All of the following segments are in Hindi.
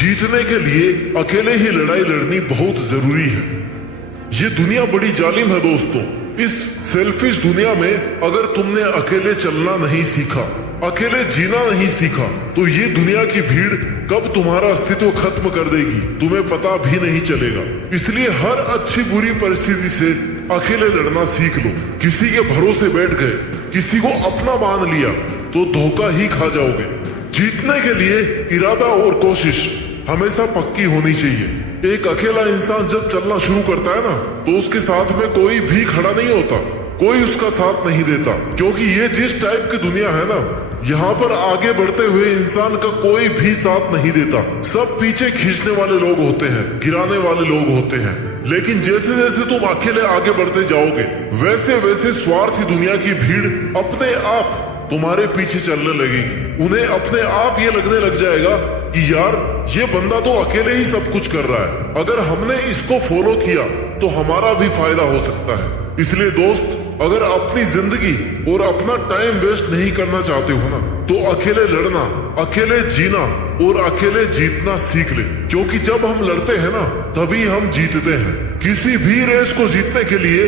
जीतने के लिए अकेले ही लड़ाई लड़नी बहुत जरूरी है। ये दुनिया बड़ी जालिम है दोस्तों। इस सेल्फिश दुनिया में अगर तुमने अकेले चलना नहीं सीखा, अकेले जीना नहीं सीखा, तो ये दुनिया की भीड़ कब तुम्हारा अस्तित्व खत्म कर देगी तुम्हें पता भी नहीं चलेगा। इसलिए हर अच्छी बुरी परिस्थिति से अकेले लड़ना सीख लो। किसी के भरोसे बैठ गए, किसी को अपना मान लिया तो धोखा ही खा जाओगे। जीतने के लिए इरादा और कोशिश हमेशा पक्की होनी चाहिए। एक अकेला इंसान जब चलना शुरू करता है ना, तो उसके साथ में कोई भी खड़ा नहीं होता, कोई उसका साथ नहीं देता, क्योंकि ये जिस टाइप की दुनिया है ना, यहाँ पर आगे बढ़ते हुए इंसान का कोई भी साथ नहीं देता। सब पीछे खींचने वाले लोग होते हैं, गिराने वाले लोग होते हैं। लेकिन जैसे जैसे तुम अकेले आगे बढ़ते जाओगे, वैसे वैसे स्वार्थी दुनिया की भीड़ अपने आप तुम्हारे पीछे चलने लगेगी। उन्हें अपने आप ये लगने लग जाएगा कि यार ये बंदा तो अकेले ही सब कुछ कर रहा है, अगर हमने इसको फॉलो किया तो हमारा भी फायदा हो सकता है। इसलिए दोस्त, अगर अपनी जिंदगी और अपना टाइम वेस्ट नहीं करना चाहते हो ना, तो अकेले लड़ना, अकेले जीना और अकेले जीतना सीख ले। क्योंकि जब हम लड़ते हैं ना, तभी हम जीतते हैं। किसी भी रेस को जीतने के लिए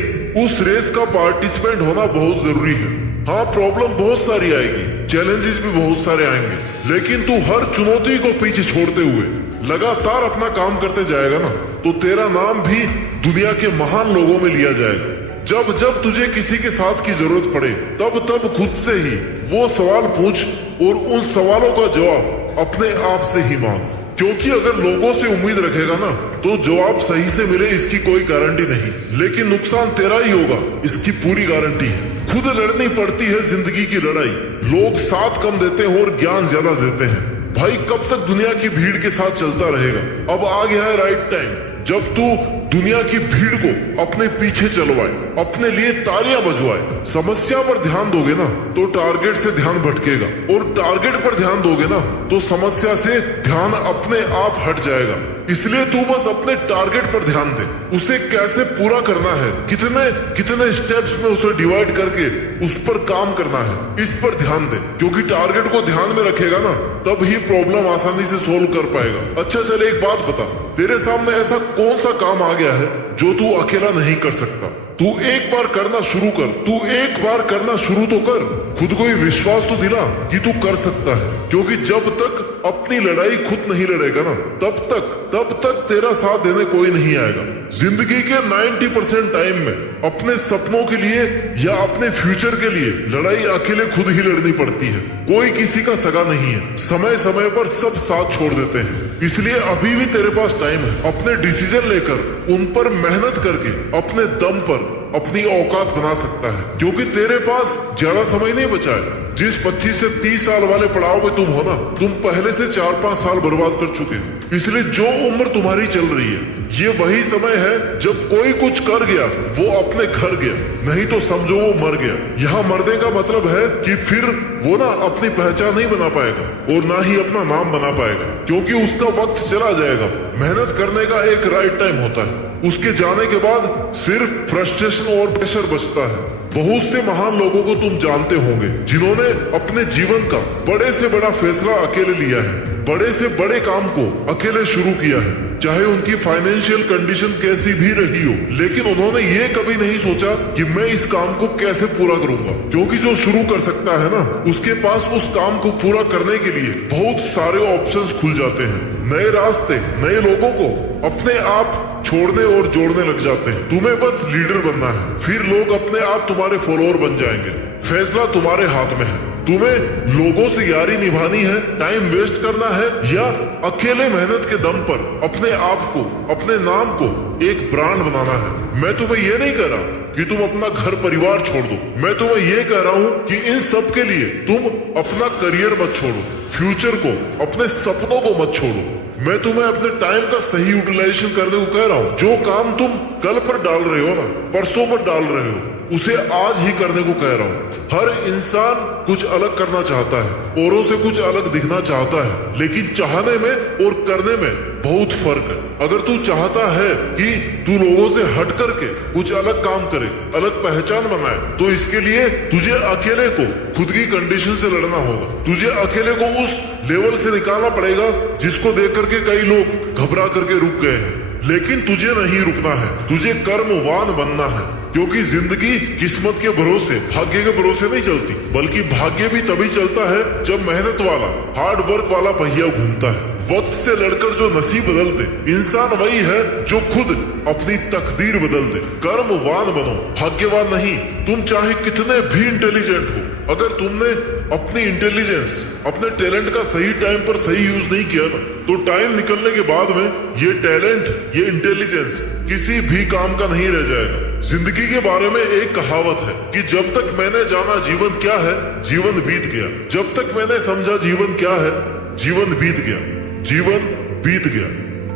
उस रेस का पार्टिसिपेंट होना बहुत जरूरी है। हाँ, प्रॉब्लम बहुत सारी आएगी, चैलेंजेस भी बहुत सारे आएंगे, लेकिन तू हर चुनौती को पीछे छोड़ते हुए लगातार अपना काम करते जाएगा ना, तो तेरा नाम भी दुनिया के महान लोगों में लिया जाएगा। जब जब तुझे किसी के साथ की जरूरत पड़े, तब तब खुद से ही वो सवाल पूछ और उन सवालों का जवाब अपने आप से ही मांग। क्योंकि अगर लोगों से उम्मीद रखेगा ना, तो जवाब सही से मिले इसकी कोई गारंटी नहीं, लेकिन नुकसान तेरा ही होगा, इसकी पूरी गारंटी है। खुद लड़नी पड़ती है जिंदगी की लड़ाई। लोग साथ कम देते हैं और ज्ञान ज्यादा देते हैं। भाई, कब तक दुनिया की भीड़ के साथ चलता रहेगा? अब आ गया है राइट टाइम, जब तू दुनिया की भीड़ को अपने पीछे चलवाए, अपने लिए तालियां बजवाए। समस्या पर ध्यान दोगे ना, तो टारगेट से ध्यान भटकेगा, और टारगेट पर ध्यान दोगे ना, तो समस्या से ध्यान अपने आप हट जाएगा। इसलिए तू बस अपने टारगेट पर ध्यान दे, उसे कैसे पूरा करना है, कितने कितने स्टेप्स में उसे डिवाइड करके उस पर काम करना है, इस पर ध्यान दे। क्योंकि टारगेट को ध्यान में रखेगा ना, तब ही प्रॉब्लम आसानी से सोल्व कर पाएगा। अच्छा चल, एक बात बता, तेरे सामने ऐसा कौन सा काम आ गया है जो तू अकेला नहीं कर सकता? तू एक बार करना शुरू कर, तू एक बार करना शुरू तो कर। खुद को ही विश्वास तो दिला कि तू कर सकता है। क्योंकि जब तक अपनी लड़ाई खुद नहीं लड़ेगा ना, तब तक तेरा साथ देने कोई नहीं आएगा। जिंदगी के 90% टाइम में अपने सपनों के लिए या अपने फ्यूचर के लिए लड़ाई अकेले खुद ही लड़नी पड़ती है। कोई किसी का सगा नहीं है। समय समय पर सब साथ छोड़ देते हैं। इसलिए अभी भी तेरे पास टाइम है अपने डिसीजन लेकर उन पर मेहनत करके अपने दम पर अपनी औकात बना सकता है। क्योंकि तेरे पास ज्यादा समय नहीं बचा है। जिस 25 से 30 साल वाले पड़ाव में तुम हो ना, तुम पहले से 4-5 साल बर्बाद कर चुके हो। इसलिए जो उम्र तुम्हारी चल रही है, ये वही समय है जब कोई कुछ कर गया वो अपने घर गया, नहीं तो समझो वो मर गया। यहाँ मरने का मतलब है कि फिर वो ना अपनी पहचान नहीं बना पाएगा और ना ही अपना नाम बना पाएगा, क्योंकि उसका वक्त चला जाएगा। मेहनत करने का एक राइट टाइम होता है, उसके जाने के बाद सिर्फ फ्रस्ट्रेशन और प्रेशर बचता है। बहुत से महान लोगों को तुम जानते होंगे जिन्होंने अपने जीवन का बड़े से बड़ा फैसला अकेले लिया है, बड़े से बड़े काम को अकेले शुरू किया है, चाहे उनकी फाइनेंशियल कंडीशन कैसी भी रही हो। लेकिन उन्होंने ये कभी नहीं सोचा कि मैं इस काम को कैसे पूरा करूंगा, क्योंकि जो शुरू कर सकता है ना, उसके पास उस काम को पूरा करने के लिए बहुत सारे ऑप्शंस खुल जाते हैं। नए रास्ते नए लोगों को अपने आप छोड़ने और जोड़ने लग जाते हैं। तुम्हें बस लीडर बनना है, फिर लोग अपने आप तुम्हारे फॉलोअर बन जाएंगे। फैसला तुम्हारे हाथ में है। तुम्हें लोगों से यारी निभानी है, टाइम वेस्ट करना है, या अकेले मेहनत के दम पर अपने आप को, अपने नाम को एक ब्रांड बनाना है। मैं तुम्हें यह नहीं कह रहा कि तुम अपना घर परिवार छोड़ दो। मैं तुम्हें यह कह रहा हूँ कि इन सब के लिए तुम अपना करियर मत छोड़ो, फ्यूचर को, अपने सपनों को मत छोड़ो। मैं तुम्हें अपने टाइम का सही यूटिलाइजेशन करने को कह रहा हूँ। जो काम तुम कल पर डाल रहे हो ना, परसों पर डाल रहे हो, उसे आज ही करने को कह रहा हूँ। हर इंसान कुछ अलग करना चाहता है, औरों से कुछ अलग दिखना चाहता है, लेकिन चाहने में और करने में बहुत फर्क है। अगर तू चाहता है कि तू लोगों से हट करके कुछ अलग काम करे, अलग पहचान बनाए, तो इसके लिए तुझे अकेले को खुद की कंडीशन से लड़ना होगा। तुझे अकेले को उस लेवल से निकालना पड़ेगा जिसको देख करके कई लोग घबरा करके रुक गए हैं। लेकिन तुझे नहीं रुकना है, तुझे कर्मवान बनना है, क्योंकि जिंदगी किस्मत के भरोसे, भाग्य के भरोसे नहीं चलती, बल्कि भाग्य भी तभी चलता है जब मेहनत वाला, हार्ड वर्क वाला पहिया घूमता है। वक्त से लड़कर जो नसीब बदल दे, इंसान वही है जो खुद अपनी तकदीर बदल दे। कर्मवान बनो, भाग्यवान नहीं। तुम चाहे कितने भी इंटेलिजेंट हो, अगर तुमने अपनी इंटेलिजेंस, अपने टैलेंट का सही टाइम पर सही यूज नहीं किया ना, तो टाइम निकलने के बाद में ये टैलेंट, ये इंटेलिजेंस किसी भी काम का नहीं रह जाएगा। जिंदगी के बारे में एक कहावत है कि जब तक मैंने जाना जीवन क्या है, जीवन बीत गया। जब तक मैंने समझा जीवन क्या है, जीवन बीत गया, जीवन बीत गया।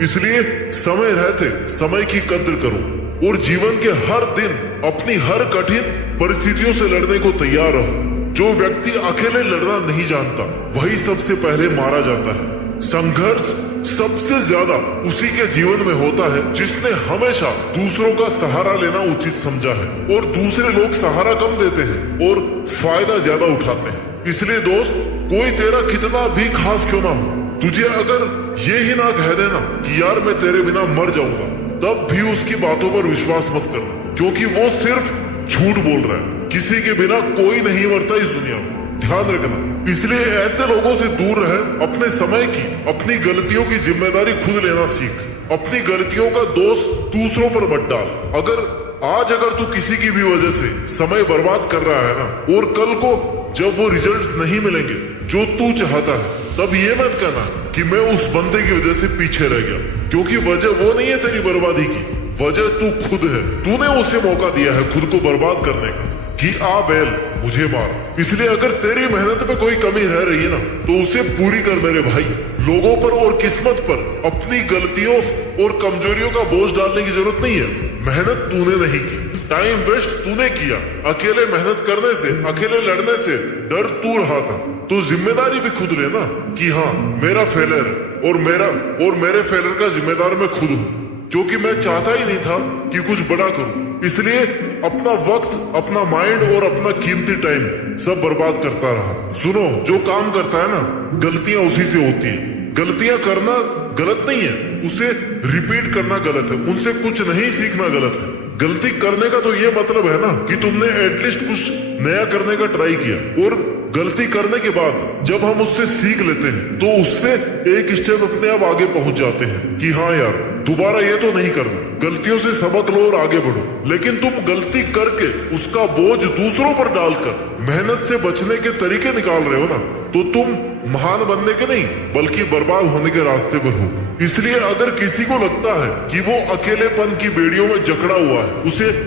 इसलिए समय रहते समय की कद्र करो और जीवन के हर दिन अपनी हर कठिन परिस्थितियों से लड़ने को तैयार रहो। जो व्यक्ति अकेले लड़ना नहीं जानता, वही सबसे पहले मारा जाता है। संघर्ष सबसे ज्यादा उसी के जीवन में होता है जिसने हमेशा दूसरों का सहारा लेना उचित समझा है, और दूसरे लोग सहारा कम देते हैं और फायदा ज्यादा उठाते हैं। इसलिए दोस्त, कोई तेरा कितना भी खास क्यों ना हो, तुझे अगर ये ही ना कह देना कि यार मैं तेरे बिना मर जाऊंगा, तब भी उसकी बातों पर विश्वास मत करना, क्योंकि वो सिर्फ झूठ बोल रहा है। किसी के बिना कोई नहीं मरता इस दुनिया में, ध्यान रखना। इसलिए ऐसे लोगों से दूर रहे। अपने समय की, अपनी गलतियों की जिम्मेदारी खुद लेना सीख। अपनी गलतियों का दोष दूसरों पर मत डाल। अगर तू किसी की भी वजह से समय बर्बाद कर रहा है ना, और कल को जब वो रिजल्ट्स नहीं मिलेंगे जो तू चाहता है, तब ये मत कहना कि मैं उस बंदे की वजह से पीछे रह गया, क्योंकि वजह वो नहीं है तेरी बर्बादी की, वजह तू खुद है। तूने उसे मौका दिया है खुद को बर्बाद करने का कि आ बैल मुझे मार। इसलिए अगर तेरी मेहनत में कोई कमी रह रही है ना, तो उसे पूरी कर मेरे भाई। लोगों पर और किस्मत पर अपनी गलतियों और कमजोरियों का बोझ डालने की जरूरत नहीं है। मेहनत तूने नहीं की, टाइम वेस्ट तूने किया। अकेले मेहनत करने से, अकेले लड़ने से डर तू रहा था, तो जिम्मेदारी भी खुद लेना कि हाँ मेरा फेलियर है और मेरे फेलियर का जिम्मेदार मैं खुद हूँ, क्योंकि मैं चाहता ही नहीं था कि कुछ बड़ा करूं। इसलिए अपना वक्त, अपना माइंड और अपना कीमती टाइम सब बर्बाद करता रहा। सुनो, जो काम करता है ना, गलतियां उसी से होती है। गलतियां करना गलत नहीं है, उसे रिपीट करना गलत है, उनसे कुछ नहीं सीखना गलत है। गलती करने का तो ये मतलब है ना कि तुमने एटलीस्ट कुछ नया करने का ट्राई किया, और गलती करने के बाद जब हम उससे सीख लेते हैं तो उससे एक स्टेप अपने आप आगे पहुंच जाते हैं कि हाँ यार दोबारा ये तो नहीं करना। गलतियों से सबक लो और आगे बढ़ो। लेकिन तुम गलती करके उसका बोझ दूसरों पर डालकर मेहनत से बचने के तरीके निकाल रहे हो ना, तो तुम महान बनने के नहीं बल्कि बर्बाद होने के रास्ते पर हो। इसलिए अगर किसी को लगता है कि वो अकेलेपन की बेड़ियों में जकड़ा हुआ है,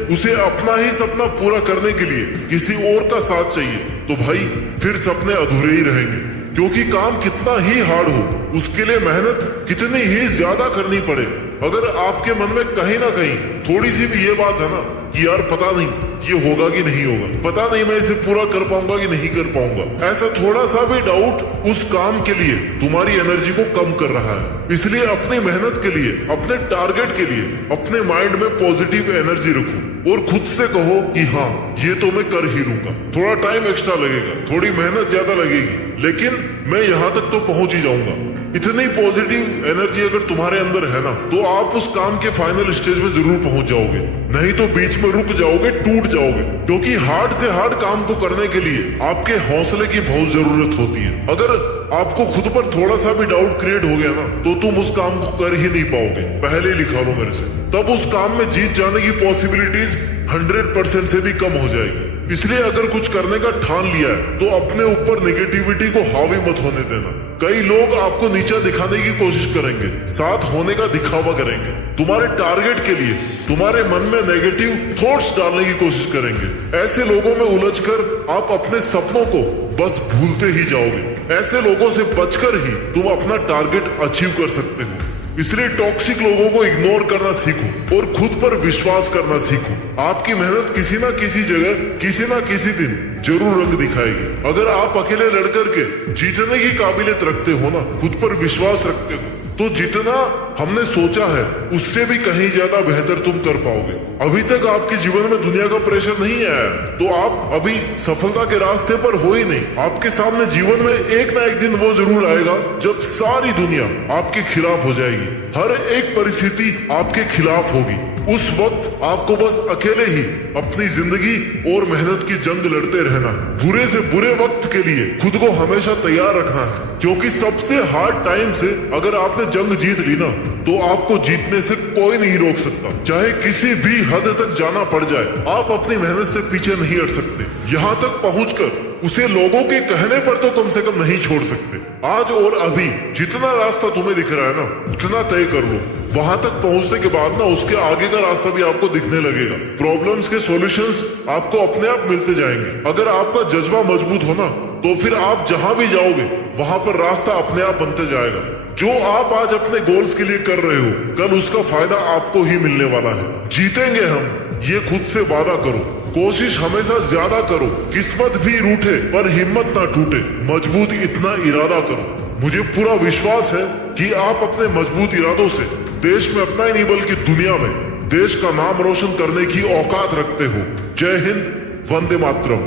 उसे अपना ही सपना पूरा करने के लिए किसी और का साथ चाहिए, तो भाई फिर सपने अधूरे ही रहेंगे। क्योंकि काम कितना ही हार्ड हो, उसके लिए मेहनत कितनी ही ज्यादा करनी पड़े, अगर आपके मन में कहीं ना कहीं थोड़ी सी भी ये बात है ना कि यार पता नहीं ये होगा कि नहीं होगा, पता नहीं मैं इसे पूरा कर पाऊंगा कि नहीं कर पाऊंगा, ऐसा थोड़ा सा भी डाउट उस काम के लिए तुम्हारी एनर्जी को कम कर रहा है। इसलिए अपनी मेहनत के लिए, अपने टारगेट के लिए अपने माइंड में पॉजिटिव एनर्जी रखो और खुद से कहो कि हाँ ये तो मैं कर ही लूंगा। थोड़ा टाइम एक्स्ट्रा लगेगा, थोड़ी मेहनत ज्यादा लगेगी, लेकिन मैं यहाँ तक तो पहुंच ही जाऊंगा। इतनी पॉजिटिव एनर्जी अगर तुम्हारे अंदर है ना, तो आप उस काम के फाइनल स्टेज में जरूर पहुंच जाओगे, नहीं तो बीच में रुक जाओगे, टूट जाओगे। क्योंकि हार्ड से हार्ड काम को करने के लिए आपके हौसले की बहुत जरूरत होती है। अगर आपको खुद पर थोड़ा सा भी डाउट क्रिएट हो गया ना, तो तुम उस काम को कर ही नहीं पाओगे। पहले ही लिखा लो मेरे से, तब उस काम में जीत जाने की पॉसिबिलिटीज 100% से भी कम हो जाएगी। इसलिए अगर कुछ करने का ठान लिया है तो अपने ऊपर नेगेटिविटी को हावी मत होने देना। कई लोग आपको नीचा दिखाने की कोशिश करेंगे, साथ होने का दिखावा करेंगे, तुम्हारे टारगेट के लिए तुम्हारे मन में नेगेटिव थॉट्स डालने की कोशिश करेंगे। ऐसे लोगों में उलझकर आप अपने सपनों को बस भूलते ही जाओगे। ऐसे लोगों से बचकर ही तुम अपना टारगेट अचीव कर सकते हो। इसलिए टॉक्सिक लोगों को इग्नोर करना सीखो और खुद पर विश्वास करना सीखो। आपकी मेहनत किसी ना किसी जगह किसी ना किसी दिन जरूर रंग दिखाएगी। अगर आप अकेले लड़ करके जीतने की काबिलियत रखते हो ना, खुद पर विश्वास रखते हो, तो जितना हमने सोचा है उससे भी कहीं ज्यादा बेहतर तुम कर पाओगे। अभी तक आपके जीवन में दुनिया का प्रेशर नहीं आया तो आप अभी सफलता के रास्ते पर हो ही नहीं। आपके सामने जीवन में एक ना एक दिन वो जरूर आएगा जब सारी दुनिया आपके खिलाफ हो जाएगी, हर एक परिस्थिति आपके खिलाफ होगी। उस वक्त आपको बस अकेले ही अपनी जिंदगी और मेहनत की जंग लड़ते रहना है। बुरे से बुरे वक्त के लिए खुद को हमेशा तैयार रखना है, क्योंकि सबसे हार्ड टाइम से अगर आपने जंग जीत ली ना, तो आपको जीतने से कोई नहीं रोक सकता। चाहे किसी भी हद तक जाना पड़ जाए, आप अपनी मेहनत से पीछे नहीं हट सकते। यहाँ तक पहुंचकर उसे लोगों के कहने पर तो कम से कम नहीं छोड़ सकते। आज और अभी जितना रास्ता तुम्हें दिख रहा है ना, उतना तय कर लो। वहां तक पहुंचने के बाद ना उसके आगे का रास्ता भी आपको दिखने लगेगा। प्रॉब्लम्स के सॉल्यूशंस आपको अपने आप मिलते जाएंगे। अगर आपका जज्बा मजबूत हो ना, तो फिर आप जहां भी जाओगे वहां पर रास्ता अपने आप बनते जाएगा। जो आप आज अपने गोल्स के लिए कर रहे हो, कल उसका फायदा आपको ही मिलने वाला है। जीतेंगे हम, ये खुद से वादा करो। कोशिश हमेशा ज्यादा करो, किस्मत भी रूठे पर हिम्मत ना टूटे। मजबूत इतना इरादा करो। मुझे पूरा विश्वास है कि आप अपने मजबूत इरादों से देश में अपना ही नहीं बल्कि दुनिया में देश का नाम रोशन करने की औकात रखते हो। जय हिंद, वंदे मातरम।